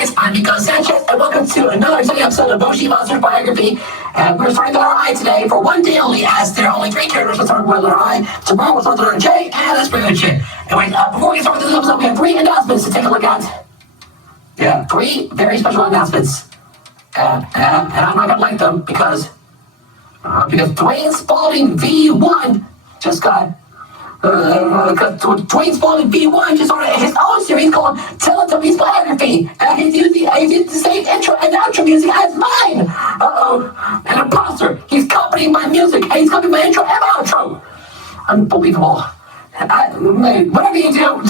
guys, I'm Nico Sanchez, and welcome to another exciting episode of Moshi Monsters Biography. And we're starting with letter I today for one day only, as there are only 3 characters that start with letter I. Tomorrow we'll start with letter J, and that's pretty much it. Anyway, before we get started with this episode, we have 3 announcements to take a look at. Yeah, 3 very special announcements. And I'm not gonna like them because Dwayne Spalding V1 just got. Dwayne Spalding V1 just started his own series called Teletubbies Biography, and he's using the same intro and outro music as mine. An imposter. He's copying my music, and he's copying my intro and outro. Unbelievable. Whatever you do,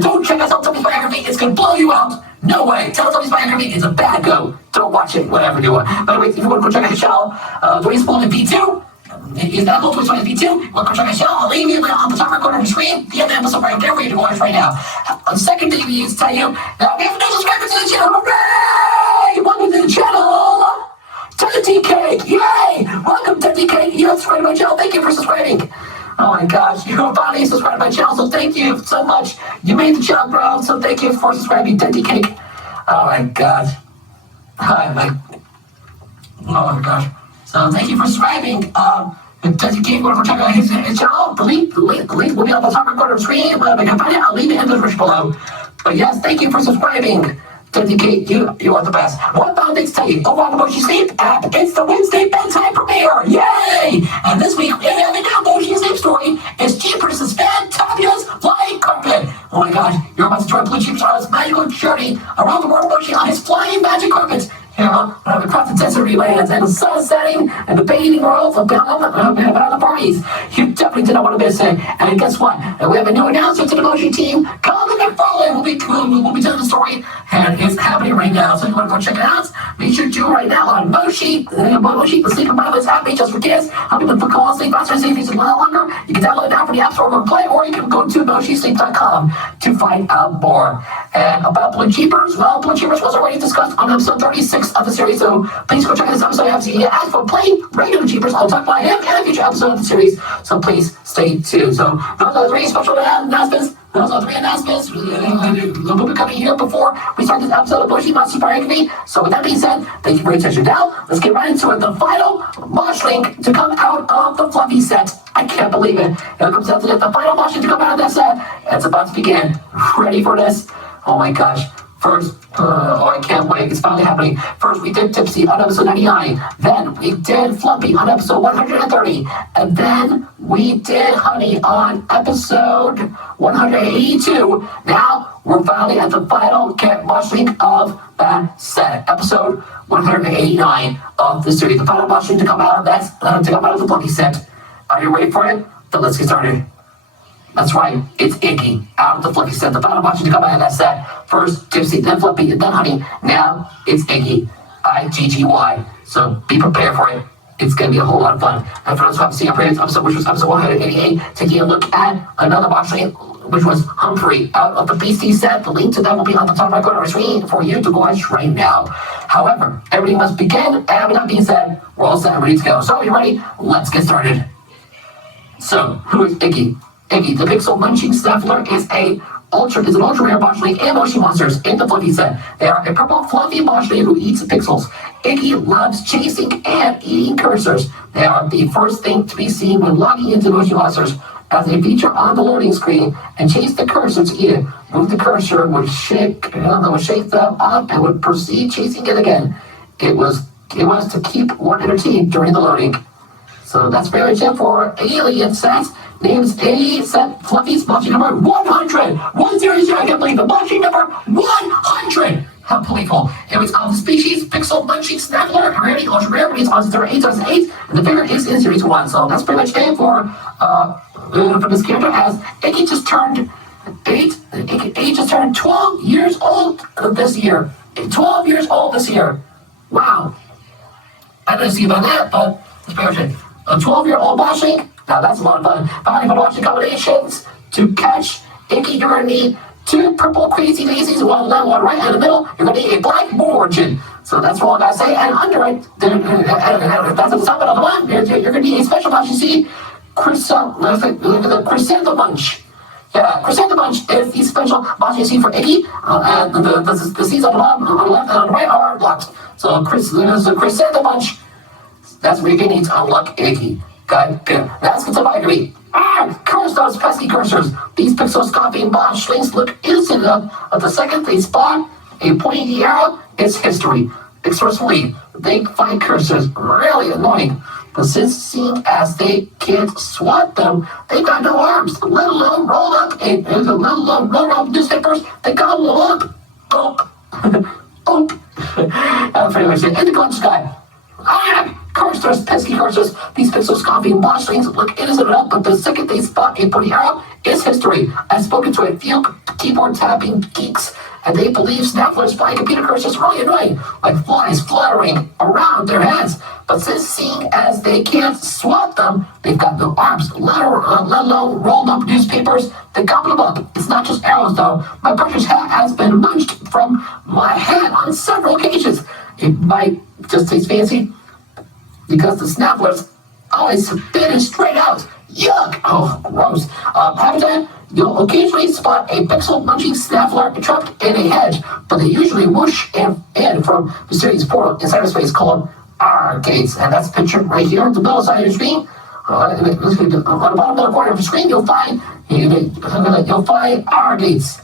don't check out Teletubbies Biography. It's gonna blow you out. No way. Teletubbies Biography is a bad go. Don't watch it. Whatever you want. By the way, if you want to go check out his channel, Dwayne Spalding V2. He's not going to Twitch V2. Welcome to my channel. I'll leave you on the top corner of the screen. The other episode right there for you to watch right now. The second thing we need to tell you, that we have no subscribers to the channel. Hooray! Welcome to the channel. 10DK. Yay! Welcome 10DK. You have subscribed to my channel. Thank you for subscribing. Oh my gosh, you have finally subscribed to my channel, so thank you so much. You made the channel grow, so thank you for subscribing, 10DK. Oh my god. Oh my gosh. So thank you for subscribing. Dedicate whatever check out his channel. The link will be on the top corner of the screen. If I can find it, I'll leave it in the description below. But yes, thank you for subscribing. Dedicate, you are the best. One final thing to tell you, over on the Moshi Sleep app, it's the Wednesday bedtime premiere. Yay! And this week we have a new Moshi Sleep story. It's Jeepers' Fantabulous Flying Carpet. Oh my gosh, you're about to join Blue Jeepers on his magical journey around the world of Moshi on his flying magic carpet. Across the desert lands and the sun setting and the bathing worlds of the parties. You definitely did not want to miss it. And guess what? We have a new announcer to the Moshi team. Colin McFarlane will be telling the story, and it's happening right now. So if you want to go check it out, make sure to do it right now on Moshi. Moshi, the Sleeping Bible is happening just for kids. Help people fall asleep faster and safe a little longer. You can download it now from the App Store or Play, or you can go to MoshiSleep.com to find out more. And about Blue Jeepers, well, Blue Jeepers was already discussed on episode 36 of the series, so please go check out this episode. I have to ask for playing regular Jeepers. I'll talk about him in a future episode of the series, so please stay tuned. So those are 3 special announcements. Those are 3 announcements. We'll be coming here before we start this episode of Moshi Monsters Biography. So with that being said, thank you for your attention. Now, let's get right into it. The final Mosh link to come out of the Fluffy set. I can't believe it. Here comes out the final Mosh link to come out of that set. It's about to begin. Ready for this? Oh my gosh. First, I can't wait, it's finally happening. First, we did Tipsy on episode 99. Then, we did Flumpy on episode 130. And then, we did Honey on episode 182. Now, we're finally at the final Mosh link of that set. Episode 189 of the series. The final Mosh link to come out of the Flumpy set. Are you ready for it? Then let's get started. That's right, it's Iggy, out of the Fluffy set. The final Moshi to come out of that set. First, Tipsy, then Fluffy, then Honey. Now, it's Iggy, IGGY. So, be prepared for it. It's going to be a whole lot of fun. And for those who haven't seen our previous episode, which was episode 188, taking a look at another Moshi, which was Humphrey, out of the BC set. The link to that will be on the top right corner of the screen for you to watch right now. However, everything must begin, and with that being said, we're all set and ready to go. So, are you ready? Let's get started. So, who is Iggy? Iggy, the Pixel Munching Snaffler, is an ultra rare Moshling and Moshi monsters in the Fluffy set. They are a purple fluffy Moshling who eats pixels. Iggy loves chasing and eating cursors. They are the first thing to be seen when logging into Moshi monsters, as they feature on the loading screen and chase the cursor to eat it. Move the cursor would shake them up and would proceed chasing it again. It was to keep one entertained during the loading. So that's very much it for alien sets. Names A set Fluffy's Moshi number 100. 100. I can't believe the Moshi number 100. How playful. It was of the species Pixel Munching Snaffler, rarity ultra rare, released on 2008, and the figure is in series 1. So that's pretty much it for this character, as Iggy just turned 8. Iggy just turned 12 years old this year. 12 years old this year. Wow. I didn't see about that, but that's pretty much it. A 12-year-old Moshi. Now that's a lot of fun. Finally, for watching combinations to catch Iggy, you're gonna need 2 purple crazy daisies, 1 left, 1 right, and in the middle, you're gonna need a black origin. So that's all I gotta say. And under it, that's the top of the one. You're gonna need a special Moshi seed, chrysanthemum munch. Yeah, Crescendo Bunch is the special bunch you see for Iggy, and the seeds on the left and on the right are blocked. So there's a Crescendo Bunch. That's where you need to unlock Iggy. Good. Let's get to Biography. Curse those pesky cursors. These pixel-scoffing botchlings look innocent enough, but the second they spot a pointy arrow, it's history. Expressly, they find cursors really annoying. But since seeing as they can't swat them, they've got no arms, let alone roll up newspapers. They got them up. Pretty much it. And the gun sky. Cursors, pesky cursors. These pixel-scoffing botchlings look innocent enough, but the second they spot a pointy arrow, it's history. I've spoken to a few keyboard-tapping geeks, and they believe snafflers flying computer cursors really annoying, like flies fluttering around their heads. But since seeing as they can't swat them, they've got no arms, let alone rolled up newspapers. They gobble them up. It's not just arrows, though. My precious hat has been munched from my head on several occasions. It might just taste fancy, because the snafflers always spit it straight out. Yuck! Oh, gross. Habitat, you'll occasionally spot a pixel-munching snaffler trapped in a hedge, but they usually whoosh in from the series portal in cyberspace called arcades. And that's pictured right here on the middle side of your screen. On the bottom middle corner of the screen, you'll find arcades.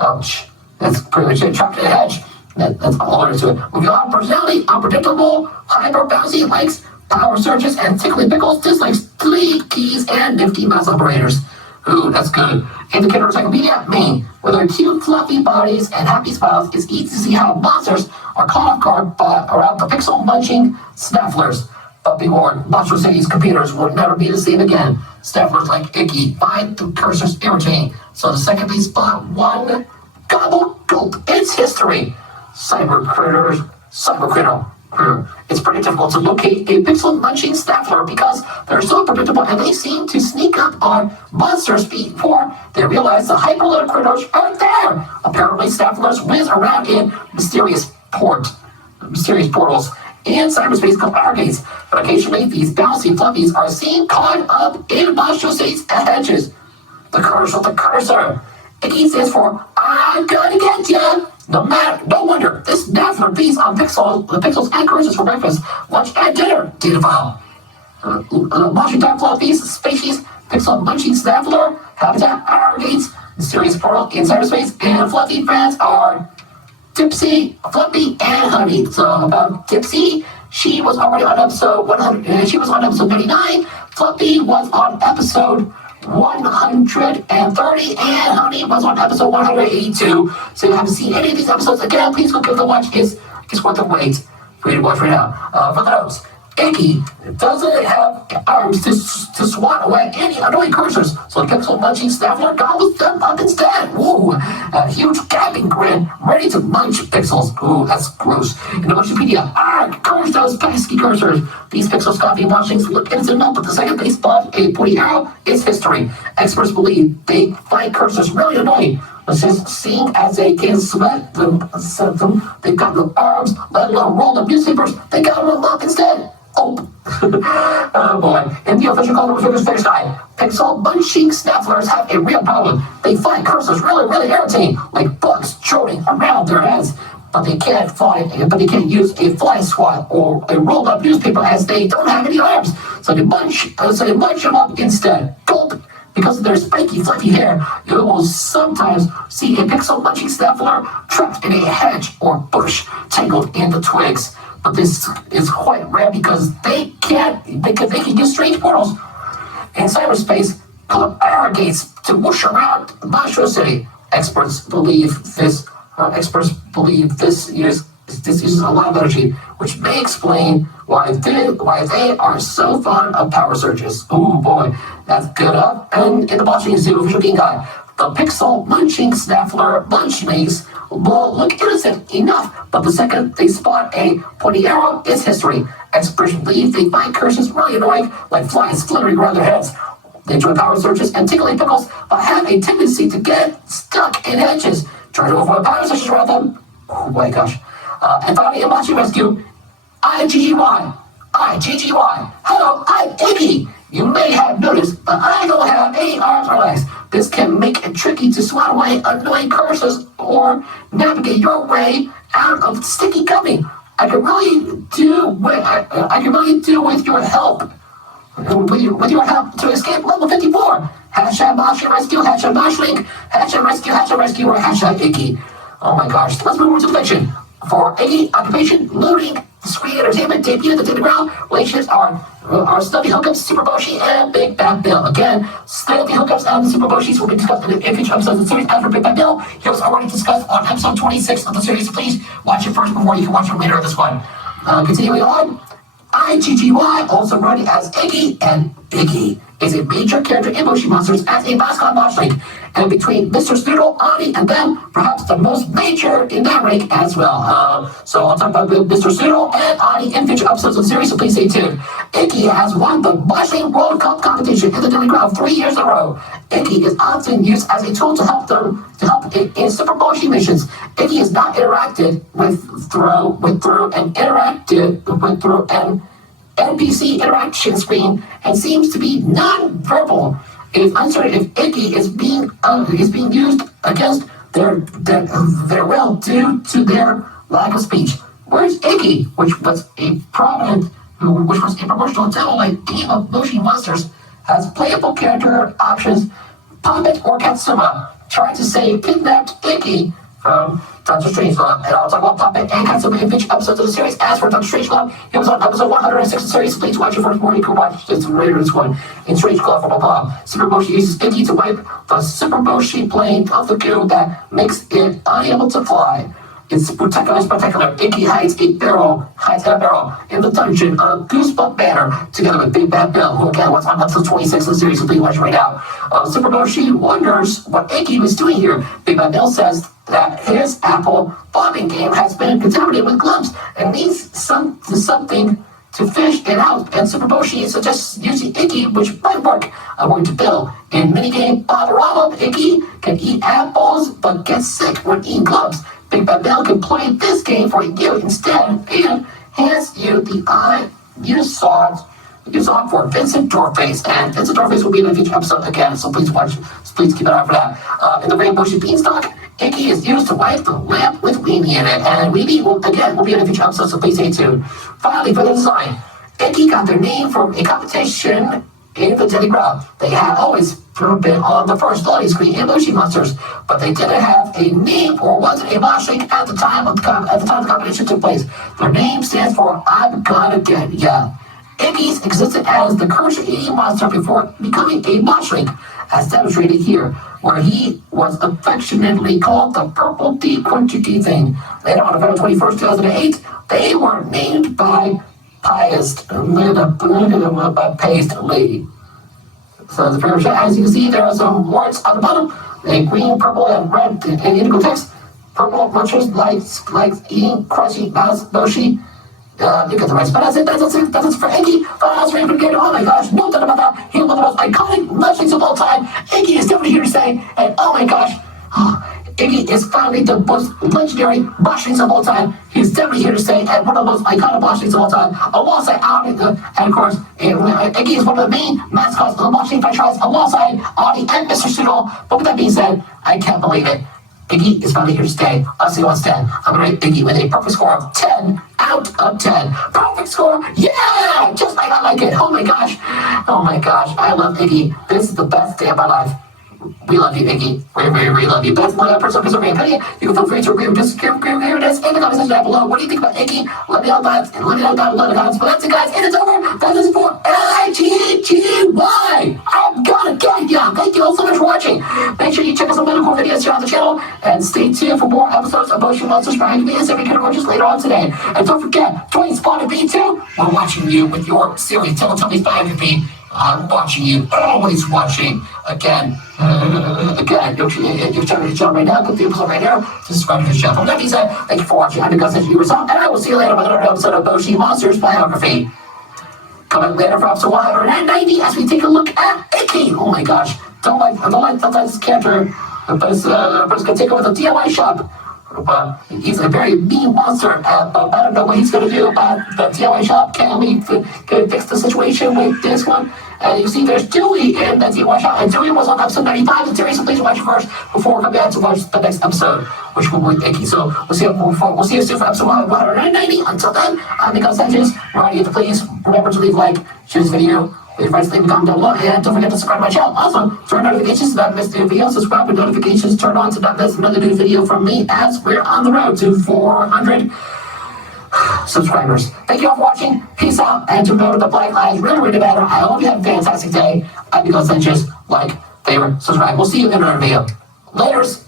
Ouch. That's pretty much it. Trapped in a hedge. That's all there is to it. With your own personality, unpredictable, hyper bouncy likes, power surges, and tickly pickles, dislikes delete keys, and nifty mouse operators. Ooh, that's good. Indicator encyclopedia, me. With their cute, fluffy bodies and happy smiles, it's easy to see how monsters are caught off guard around the pixel-munching snafflers. But be warned, Monster City's computers will never be the same again. Snafflers like Icky find the cursors irritating, so the second they spot one, gobble, gulp, it's history. Cyber critter. It's pretty difficult to locate a pixel-munching snaffler because they're so unpredictable and they seem to sneak up on monsters before they realize the hyper-little critters aren't there. Apparently, snafflers whiz around in mysterious portals in cyberspace called arcades, but occasionally these bouncy fluffies are seen caught up in monstrosities and hedges. The cursor. It stands for I'm gonna get ya. No wonder this snaffler feeds on the pixels and cursors for breakfast, lunch, and dinner. Data file. Moshi type fluffies, species, pixel munching snaffler, habitat, arcades, mysterious portal in cyberspace, and fluffy friends are Tipsy, Fluffy, and Honey. So about Tipsy, she was already on episode 100. She was on episode 99. Fluffy was on episode 130, and Honey was on episode 182. So if you haven't seen any of these episodes, again, please go give it a watch. It's worth the wait for you to watch right now. For those, Iggy doesn't have arms to swat away any annoying cursors, so the pixel munching snaffler gobbles them up instead. Ooh, a huge gapping grin, ready to munch pixels. Ooh, that's gross. In the Wikipedia, curse those pesky cursors. These pixel scoffing munchings look innocent enough, but the second they spot a pointy arrow, it's history. Experts believe they find cursors really annoying. But since seeing as they can sweat them, they've got no arms, let alone roll up newspapers, they got them up instead. Oh boy. In the official Color Figures Figures Guide, pixel munching snafflers have a real problem. They find cursors really irritating, like bugs trotting around their heads. But they can't use a fly swat or a rolled up newspaper as they don't have any arms. So they munch them up instead. Gulp. Because of their spiky, fluffy hair, you will sometimes see a pixel munching snaffler trapped in a hedge or bush, tangled in the twigs. But this is quite rare because they can use strange portals in cyberspace called arcades to whoosh around Moshi City. Experts believe this uses a lot of energy, which may explain why they are so fond of power surges. Oh boy, that's good up. And in the Moshi Zoo official game guide, the pixel munching snaffler munchlings will look innocent enough, but the second they spot a pointy arrow, it's history. Experts believe they find cursors really annoying, like flies fluttering around their heads. They enjoy power surges and tickly pickles, but have a tendency to get stuck in hedges. Try to avoid power surges around them. Oh my gosh. And finally, in Moshi Rescue, IGGY. Hello, I'm Iggy. You may have noticed, but I don't have any arms or legs. This can make it tricky to swat away annoying curses or navigate your way out of sticky gummy. I can really do with your help. With your help to escape level 54. Hashtag Moshi Rescue, hashtag Mosh Link, hashtag Rescue, or hashtag Icky. Oh my gosh, let's move on to fiction. For Icky, occupation, looting, screen entertainment, debut at the ground, relationships are Stuffy Hookups, Super Moshi, and Big Bad Bill. Again, Stuffy Hookups and the Super Moshis will be discussed in future episodes of the series after Big Bad Bill. It was already discussed on episode 26 of the series, so please watch it first before you can watch it later of this one. Continuing on, IGGY, also running as Iggy, and Iggy is a major character in Moshi Monsters as a mascot Mosh Link. And between Mr. Snoodle, Ani, and them, perhaps the most major in that rank as well. So I'll talk about Mr. Snoodle and Ani in future episodes of the series, so please stay tuned. Iggy has won the Mosh Link World Cup competition in the Daily Ground 3 years in a row. Iggy is often used as a tool to help in Super Moshi missions. Iggy is not interacted through an NPC interaction screen and seems to be non-verbal. It is uncertain if Iggy is being used against their will due to their lack of speech. Where's Iggy, which was a promotional demo-like game of Moshi Monsters, has playable character options, Puppet or Katsuma. Try to save kidnapped Iggy from Dr. Strangelove. And I'll talk about Puppet and Katsuma in future episodes of the series. As for Dr. Strangelove, he was on episode 106 of the series. Please watch it first before you can watch this later this one. In Strangelove from above, Super Moshi uses Iggy to wipe the Super Moshi plane of the goo that makes it unable to fly. It's spectacular. Iggy hides in a barrel in the dungeon of Goosebump Manor, together with Big Bad Bill, who again was on episode 26 of the series, so please watch right now. Super Moshi wonders what Iggy was doing here. Big Bad Bill says that his apple bombing game has been contaminated with glumps and needs something to fish it out, and Super Moshi suggests using Iggy, which might work, according to Bill. In minigame Bob-a-Rama, Iggy can eat apples but get sick when eating gloves. Big Bad Bill can play this game for you instead and hands you the eye you saw for Vincent Doorface. And Vincent Doorface will be in a future episode again, so please keep an eye for that. In the Rainbow Moshi Beanstalk, Iggy is used to wipe the lamp with Weenie in it, and Weenie will be in a future episode, so please stay tuned. Finally, for the design, Iggy got their name from a competition in the Daily Ground. They had always been on the first loading screen in Moshi Monsters, but they didn't have a name or wasn't a Mosh Link at the time the competition took place. Their name stands for I'm Gonna Get Ya. Iggy's existed as the cursor-eating monster before becoming a Mosh Link, as demonstrated here, where he was affectionately called the Purple D Quantity Thing. Later on November 21st, 2008, they were named by Paste Lee. So the favorite shot, as you can see, there are some words on the bottom, like green, purple, and red in indigo text. Purple munchers like eating crunchy Moshi. You get the right spot. That's it for Iggy. Oh my gosh, no doubt about that. He's one of the most iconic legends of all time. Iggy is definitely here to stay. And oh my gosh, Iggy is finally the most legendary Mosh Links of all time. He's definitely here to stay and one of the most iconic Mosh Links of all time. Alongside Ani, and of course, Iggy is one of the main mascots of the Mosh Link franchise, alongside Ani and Mr. Snoodle. But with that being said, I can't believe it. Iggy is finally here to stay. On scale of 10, I'm gonna rate Iggy with a perfect score of 10 out of 10. Perfect score, yeah! Just like I like it. Oh my gosh, I love Iggy. This is the best day of my life. We love you, Iggy. We love you. Best one personal opinion. You can feel free to agree or disagree with this in the comment section down below. What do you think about Iggy? Let me know down below in the comments. But that's it, guys. It is over. That is for IGGY. I'm gonna get ya. Thank you all so much for watching. Make sure you check out some other cool videos here on the channel. And stay tuned for more episodes of Moshi Monsters for IGBs every kind of gorgeous later on today. And don't forget, join Spotted B2. We're watching you with your series, Teletubbies Biography. I'm watching you, always watching. Again, you're turning the channel right now, click the episode right now to subscribe to the channel. That being said, thank you for watching. I'm Gus, and I will see you later with another episode of Moshi Monsters Biography. Coming later for episode 190 as we take a look at Iggy. Oh my gosh, don't like this character, but it's gonna take over the DIY shop. But he's a very mean monster, but I don't know what he's gonna do about the DIY shop. Can we fix the situation with this one? And you see there's Dewey in that you watch out. And Dewey was on episode 95 of the series, so please watch it first before we come back to watch the next episode, which will be thank you. So we'll see you soon for episode 190. Until then, I'm Nico Sanchez. Remember, please remember to leave a like, share this video. Leave a comment down below, and don't forget to subscribe to my channel. Also, turn notifications to not miss new videos. Subscribe with notifications turned on to not miss another new video from me as we're on the road to 400 subscribers. Thank you all for watching. Peace out, and remember the Black Lives really matter. I hope you have a fantastic day. I'm Nico Sanchez. Like, favorite, subscribe. We'll see you in another video. Laters.